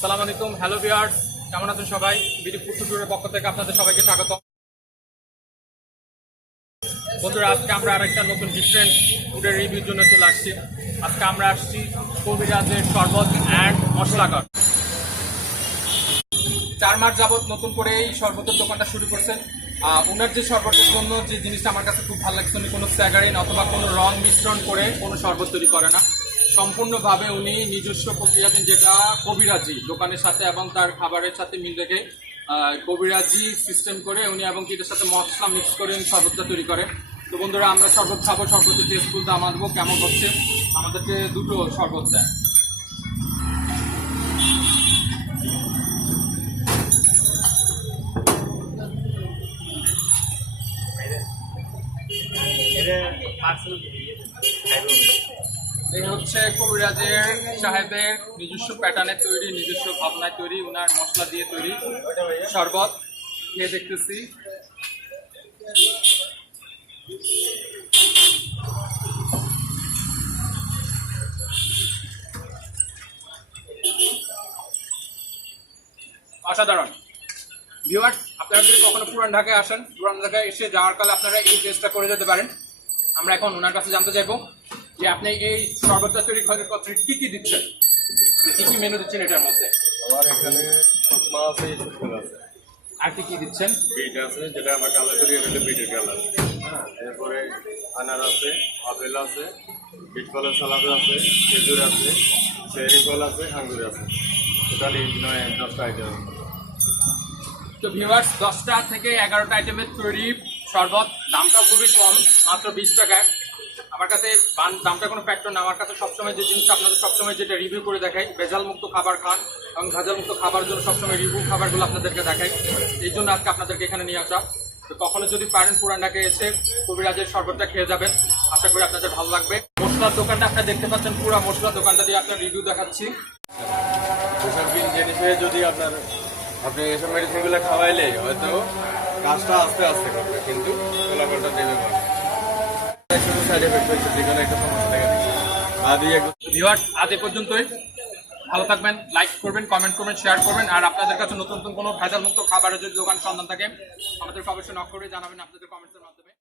আসসালামু আলাইকুম, hello viewers, কেমন আছেন সবাই? বিডি ফুড ট্যুরের পক্ষ থেকে আপনাদের সবাইকে স্বাগত। বন্ধুরা, আজকে আমরা আরেকটা নতুন ডিফারেন্ট ফুডের রিভিউর জন্য চলে আসছি। আজকে আমরা আসছি কবিরাজের শরবত অ্যান্ড মশলাঘর। 4 মাস যাবত নতুন করে এই শরবতের দোকানটা শুরু করছেন। ওনার যে শরবতের জন্য যে জিনিসটা আমার কাছে খুব ভালো লাগছে, উনি কোনো স্যাগারিন অথবা কোনো রং মিশ্রণ করে কোনো শরবত তৈরি করে না। সম্পূর্ণভাবে উনি নিজস্ব প্রক্রিয়াতে, যেটা কবিরাজি দোকানের সাথে এবং তার খাবারের সাথে মিল রেখে কবিরাজি সিস্টেম করে উনি এবং এটার সাথে মশলা মিক্স করে উনি শরবতটা তৈরি করে। তো বন্ধুরা, আমরা শরবত খাবো, শরবতের টেস্ট বলতে আমাদেরও কেমন হচ্ছে। আমাদেরকে দুটো শরবত দেয়। এই হচ্ছে কবিরাজের সাহেবের নিজস্ব প্যাটার্নে তৈরি, নিজস্ব ভাবনায় তৈরি, উনার মশলা দিয়ে তৈরি শরবত। খেয়ে দেখতেছি। অসাধারণ। ভিউয়ার্স, আপনারা যদি কখনো পুরান ঢাকায় আসেন, পুরান ঢাকায় এসে যাওয়ার কালে আপনারা এই টেস্টটা করে যেতে পারেন। আমরা এখন ওনার কাছে জানতে চাইবো যে আপনি এই শরবতটা তৈরি করার পত্রে কি কি দিচ্ছেন, কি কি মেনু দিচ্ছেন এটার মধ্যে? আমার এখানে শুকনা আছে, শুকনো আছে, আর কি কি দিচ্ছেন? বিট আছে, যেটা আমরা কালার করি, এটা হলো বিটের কালার। হ্যাঁ, এরপরে আনার আছে, আপেল আছে, বিট ফলের সালাদ আছে, খেজুর আছে, চেরি ফল আছে, আঙ্গুর আছে। টোটালি 9-10টা আইটেম। তো ভিউয়ার্স, 10টা থেকে 11টা আইটেমের তৈরি শরবত, দামটাও খুবই কম, মাত্র 20 টাকায়। আমার কাছে দামটা কোনো ফ্যাক্টর না। আমার কাছে সবসময় যে জিনিসটা আপনাদের সবসময় যেটা রিভিউ করে দেখাই, ভেজাল মুক্ত খাবার খান এবং ভেজাল মুক্ত খাবার জন্য সবসময় রিভিউ খাবারগুলো আপনাদেরকে দেখাই। এই জন্য আজকে আপনাদেরকে এখানে নিয়ে আসা। তো কখনো যদি পারেন পুরান ঢাকায় এসে কবিরাজের শরবতটা খেয়ে যাবেন, আশা করি আপনাদের ভালো লাগবে। মশলার দোকানটা আপনারা দেখতে পাচ্ছেন, পুরো মশলার দোকানটা দিয়ে আপনার রিভিউ দেখাচ্ছি। এসব জিনিসে যদি আপনি এসব মেডিসিনগুলো খাওয়াইলে হয়তো কাজটা আস্তে আস্তে করবে, কিন্তু ফলাফলটা দেবে ভালো। শুধু সাইড এফেক্ট হচ্ছে, যে কোনো একটা সমস্যা দেখা দিচ্ছে। ভিউয়ার্স, আজ এ পর্যন্তই। ভালো থাকবেন, লাইক করবেন, কমেন্ট করবেন, শেয়ার করবেন। আর আপনাদের কাছে নতুন নতুন কোনো ভেজাল মুক্ত খাবারের যদি দোকান সন্ধান থাকে, আমাদেরকে অবশ্যই নক করে জানাবেন আপনাদের কমেন্টের মাধ্যমে।